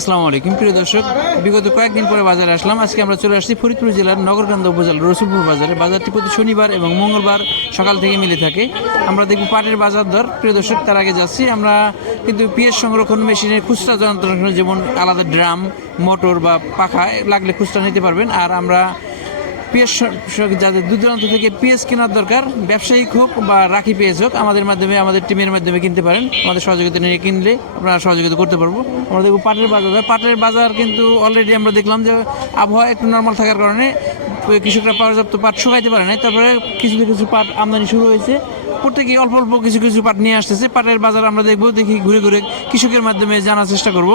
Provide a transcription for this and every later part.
আসসালামু আলাইকুম প্রিয় দর্শক, বিগত কয়েকদিন পরে বাজারে আসলাম। আজকে আমরা চলে আসছি ফরিদপুর জেলার নগরকান্দা উপজেলার রসুলপুর বাজারে। বাজারটি প্রতি শনিবার এবং মঙ্গলবার সকাল থেকে মিলে থাকে। আমরা দেখব পাটের বাজার দর। প্রিয় দর্শক, তার আগে যাচ্ছি আমরা কিন্তু পেঁয়াজ সংরক্ষণ মেশিনের খুচরা যন্ত্র, যেমন আলাদা ড্রাম, মোটর বা পাখা লাগলে খুচরা নিতে পারবেন। আর আমরা পেঁয়াজ যাদের দূর দূরান্ত থেকে পেঁয়াজ কেনার দরকার, ব্যবসায়িক হোক বা রাখি পেঁয়াজ হোক, আমাদের মাধ্যমে, আমাদের টিমের মাধ্যমে কিনতে পারেন। আমাদের সহযোগিতা নিয়ে কিনলে আপনারা সহযোগিতা করতে পারবো। আমরা দেখবো পাটের বাজার। পাটের বাজার কিন্তু অলরেডি আমরা দেখলাম যে আবহাওয়া একটু নর্মাল থাকার কারণে কৃষকরা পর্যাপ্ত পাট শুকাইতে পারে না। তারপরে কিছু কিছু পাট আমদানি শুরু হয়েছে। প্রত্যেকেই অল্প অল্প কিছু কিছু পাট নিয়ে আসতেছে। পাটের বাজার আমরা দেখবো, দেখি ঘুরে ঘুরে কৃষকের মাধ্যমে জানার চেষ্টা করবো।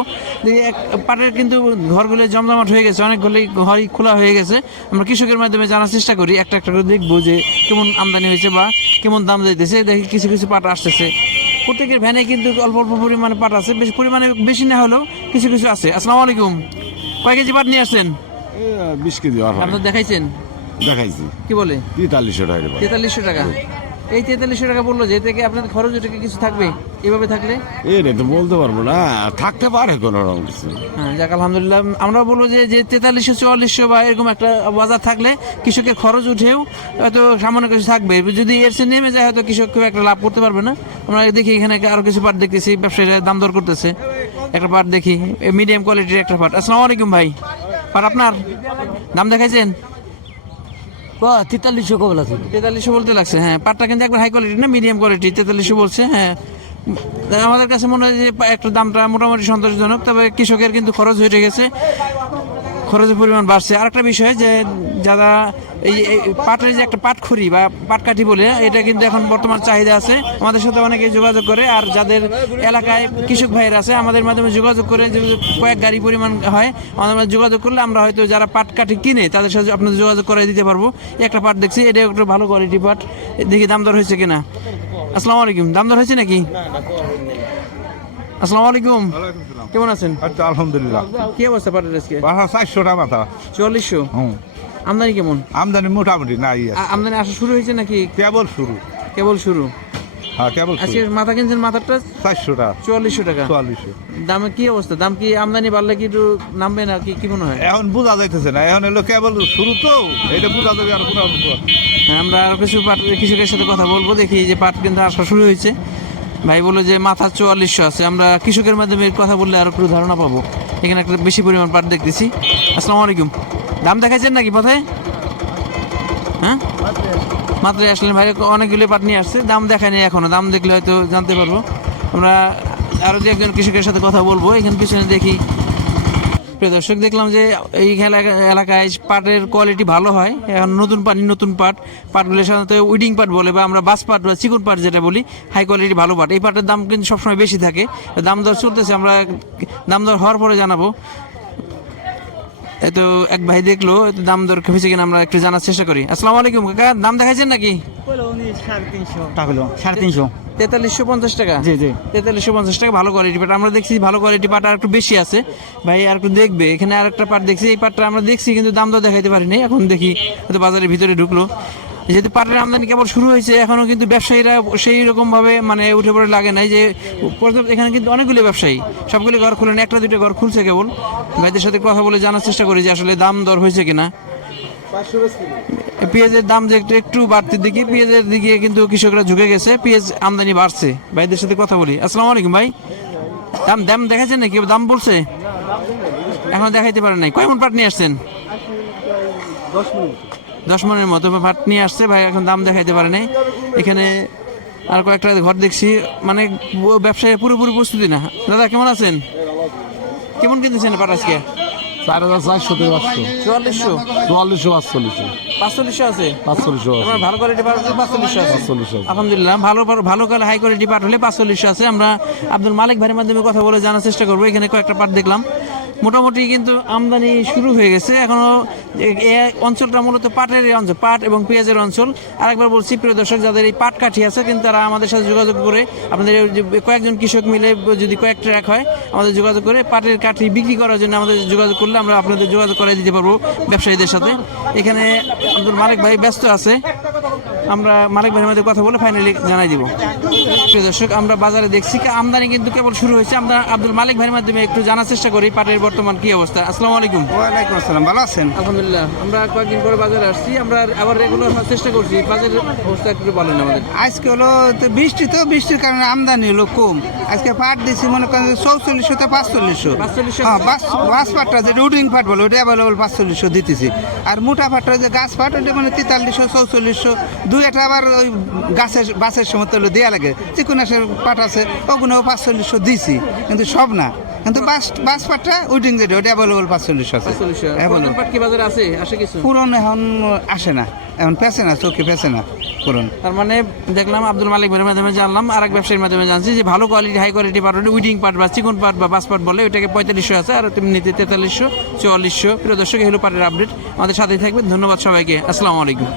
পাটের কিন্তু ঘরগুলো জমজমাট হয়ে গেছে, অনেকগুলি ঘরই খোলা হয়ে গেছে। আমরা কৃষকের মাধ্যমে জানার চেষ্টা করি, একটা একটা করে দেখবো যে কেমন আমদানি হয়েছে বা কেমন দাম যাইতেছে। দেখি কিছু কিছু পাট আসতেছে। প্রত্যেকের ভ্যানে কিন্তু অল্প অল্প পরিমাণে পাট আছে, বেশি পরিমাণে বেশি না হলেও কিছু কিছু আছে। আসসালামু আলাইকুম, কয় কেজি পাট নিয়ে আসছেন? 20 কেজি আপনার দেখাইছেন? দেখাইছি। কি বলে? 4300 টাকা। 4300 টাকা। এই 4300 টাকা বললো যে থেকে আপনাদের খরচ ওটাকে কিছু থাকবে এভাবে থাকলে? এটা তো বলতে পারবো না, থাকতে পারে কোনো রকম কিছু। হ্যাঁ, যাক আলহামদুলিল্লাহ। আমরা বলবো যে 4300 4400 বা এরকম একটা বাজার থাকলে কৃষকের খরচ উঠেও হয়তো সামান্য কিছু থাকবে। যদি এর চেয়ে নেমে যায় হয়তো কৃষক খুব একটা লাভ করতে পারবে না। আমরা দেখি এখানে আরো কিছু পাট দেখতেছি, ব্যবসায়ীরা দাম দর করতেছে। একটা পাট দেখি, মিডিয়াম কোয়ালিটির একটা পাট। আসসালামু আলাইকুম ভাই, পাট আপনার দাম দেখাইছেন? 4300 কবলা ছিল। 4300 বলতে লাগছে। হ্যাঁ, পাটটা কিন্তু একবার হাই কোয়ালিটি না, মিডিয়াম কোয়ালিটি। 4300 বলছে। হ্যাঁ, আমাদের কাছে মনে হয় যে একটা দামটা মোটামুটি সন্তোষজনক। তবে কৃষকের কিন্তু খরচ হয়ে গেছে, খরচের পরিমাণ বাড়ছে। আরেকটা বিষয় যে যারা এই পাটের যে একটা পাটখড়ি বা পাটকাঠি বলে, এটা কিন্তু এখন বর্তমান চাহিদা আছে। আমাদের সাথে অনেকে যোগাযোগ করে। আর যাদের এলাকায় কৃষক ভাইয়ের আছে, আমাদের মাধ্যমে যোগাযোগ করে, যে কয়েক গাড়ি পরিমাণ হয়, আমাদের মাধ্যমে যোগাযোগ করলে আমরা হয়তো যারা পাটকাঠি কিনে তাদের সাথে আপনাদের যোগাযোগ করে দিতে পারবো। একটা পাট দেখছি, এটা একটু ভালো কোয়ালিটি পাট, দেখি দাম দর হয়েছে কিনা। আসসালামু আলাইকুম, দাম দর হয়েছে নাকি? আসসালামু আলাইকুম, কেমন আছেন? আচ্ছা, আলহামদুলিল্লাহ। কি অবস্থা পাটের আজকে? 400 টাকা মাথা। 4400। আমদানি কেমন? আমদানি মোটামুটি নাই, আমদানি আসা শুরু হয়েছে নাকি? কেবল শুরু। কেবল শুরু। হ্যাঁ, কেবল আজকে মাথা কিনছেন, মাথাটা 400 টাকা। 4400 টাকা। 4400। দামে কি অবস্থা? দাম কি আমদানি বাড়লে কি একটু নামবে না কি মনে হয়? এখন বোঝা যাইতেছে না, এখন এলো কেবল শুরু, তো এটা বোঝা যাবে আর কোনো। হ্যাঁ, আমরা আরো কিছু পাট কৃষকের সাথে কথা বলবো, দেখি যে পাট কিন্তু আসা শুরু হয়েছে। ভাই বলে যে মাথা 4400 আছে। আমরা কৃষকের মাধ্যমে কথা বললে আরো একটু ধারণা পাবো। এখানে একটা বেশি পরিমাণ পাট দেখতেছি। আসসালামু আলাইকুম, দাম দেখাইছেন নাকি পথে? হ্যাঁ, মাত্র আসলেন ভাই, অনেকগুলো পাট নিয়ে আসছে। দাম দেখায়নি এখনো, দাম দেখলে হয়তো জানতে পারবো। আমরা আরো দু একজন কৃষকের সাথে কথা বলবো। এখানে পিছনে দেখি। প্রিয় দর্শক, দেখলাম যে এই এলাকায় পাটের কোয়ালিটি ভালো হয়। এখন নতুন পাটগুলো সাধারণত উইডিং পাট বলে, বা আমরা বাস পাট বা চিকন পাট যেটা বলি, হাই কোয়ালিটি ভালো পাট। এই পাটের দাম কিন্তু সবসময় বেশি থাকে। দাম দর চলতেছে, আমরা দাম দর হওয়ার পরে জানাবো। এই তো এক ভাই দেখলো, দাম দর হয়েছে কিনা আমরা একটু জানার চেষ্টা করি। আসসালামু আলাইকুম কাকা, দাম দেখাইছেন নাকি? 350। 4350 টাকা। জি জি, 4350 টাকা ভালো কোয়ালিটি পাট। আমরা দেখছি ভালো কোয়ালিটি পাট আর একটু বেশি আছে। ভাই আর একটু দেখবে। এখানে আর একটা পাট দেখছি, এই পাটটা আমরা দেখছি কিন্তু দাম দর দেখাইতে পারিনি। এখন দেখি হয়তো বাজারের ভিতরে ঢুকলো। যেহেতু পাটের আমদানি কেবল শুরু হয়েছে, এখনো কিন্তু ব্যবসায়ীরা সেই রকম ভাবে মানে উঠে পড়ে লাগে নাই যে পর্যাপ্ত। এখানে কিন্তু অনেকগুলো ব্যবসায়ী, সবগুলি ঘর খুলেন, একটা দুটো ঘর খুলছে কেবল। ভাইদের সাথে কথা বলে জানার চেষ্টা করি যে আসলে দাম দর হয়েছে কিনা। পেঁয়াজের দাম যে একটু বাড়তির দিকে, পেঁয়াজের দিকে কিন্তু কৃষকরা ঝুঁকে গেছে, পেঁয়াজ আমদানি বাড়ছে। ভাইদের সাথে কথা বলি। আসসালামু আলাইকুম ভাই, দাম দেখাচ্ছেন নাকি? দাম বলছে? এখন দেখাইতে পারেন নাই। কয় মন পাট নিয়ে আসছেন? 10 মনের মতো পাট নিয়ে আসছে ভাই, এখন দাম দেখাইতে পারে নাই। এখানে আর কয়েকটা ঘর দেখছি, মানে ব্যবসায় পুরোপুরি প্রস্তুতি না। দাদা কেমন আছেন? কেমন কিনতেছেন পাট আজকে? 4400 থেকে 500। 4400, 4400, 4500 আছে। 4500। আমার ভালো কোয়ালিটি পাট 4500 আছে। 4500। আলহামদুলিল্লাহ, ভালো হাই কোয়ালিটি পাট হলে 4500 আছে। আমরা আব্দুল মালিক ভাইয়ের মাধ্যমে কথা বলে জানার চেষ্টা করবো। এখানে কয়েকটা পাট দেখলাম, মোটামুটি কিন্তু আমদানি শুরু হয়ে গেছে। এখনো এই অঞ্চলটা মূলত পাটের অঞ্চল, পাট এবং পেঁয়াজের অঞ্চল। আরেকবার বলছি প্রিয় দর্শক, যাদের এই পাট কাঠি আছে কিন্তু তারা আমাদের সাথে যোগাযোগ করে, আপনাদের কয়েকজন কৃষক মিলে যদি কয়েক ট্রাক হয়, আমাদের যোগাযোগ করে পাটের কাঠি বিক্রি করার জন্য আমাদের যোগাযোগ করলে আমরা আপনাদের যোগাযোগ করে দিতে পারবো ব্যবসায়ীদের সাথে। এখানে আব্দুল মালিক ভাই ব্যস্ত আছে। আমরা মালিক ভাইয়ের মধ্যে কথা বলে ফাইনালি জানাই দিব। প্রিয় দর্শক, আমরা বাজারে দেখছি কি আমদানি কিন্তু কেবল শুরু হয়েছে। আমরা আব্দুল মালিক ভাইয়ের মাধ্যমে একটু জানার চেষ্টা করি পাটের বর্তমান কি অবস্থা। আসসালামু আলাইকুম। ওয়ালাইকুম আসসালাম, ভালো আছেন? আলহামদুলিল্লাহ, আমরা কয়েকদিন পরে বাজারে আসছি, আমরা আবার রেগুলার হওয়ার চেষ্টা করছি। বাজারের অবস্থা একটু বলেন আমাদের। আজকে হলো তো বৃষ্টির কারণে আমদানি হলো কম। আজকে পাট দিছি মনে করেন 4400 তো 4500। 4500? হ্যাঁ, বাস পাটটা যেটা উডিং পাট বলে ওটা অ্যাভেলেবল 4500 দিতেছি। আর মোটা পাটটা যে গাছ পাট ওটা মানে 4300 4400। দুই একটা আবার ওই বাসের সময় তো দেওয়া লাগে, চিকুনাশের পাট আছে ওগুলো 4500 দিছি, কিন্তু সব না। কিন্তু বাস পাটটা উডিং যেটা ওটা অ্যাভেলেবল 4500 আছে। 4500 available। পাট কি বাজারে আছে? আসে কিছু? পুরন এখন আসে না, এখন পেছে না, চোখে পেছে না পুরন। তার মানে দেখলাম আব্দুল মালিক ভাইয়ের মাধ্যমে জানলাম, আর এক ব্যবসায়ীর মাধ্যমে জানছি যে ভালো কোয়ালিটি হাই কোয়ালিটি পাট উইডিং পাট বা চিকন পাট বা বাস পাট বলে ওইটাকে 4500 আছে, আর তুমি নিতে 4300 4400। প্রিয় দর্শক, এই হলো পাটের আপডেট। আমাদের সাথেই থাকবেন। ধন্যবাদ সবাইকে। আসসালামু আলাইকুম।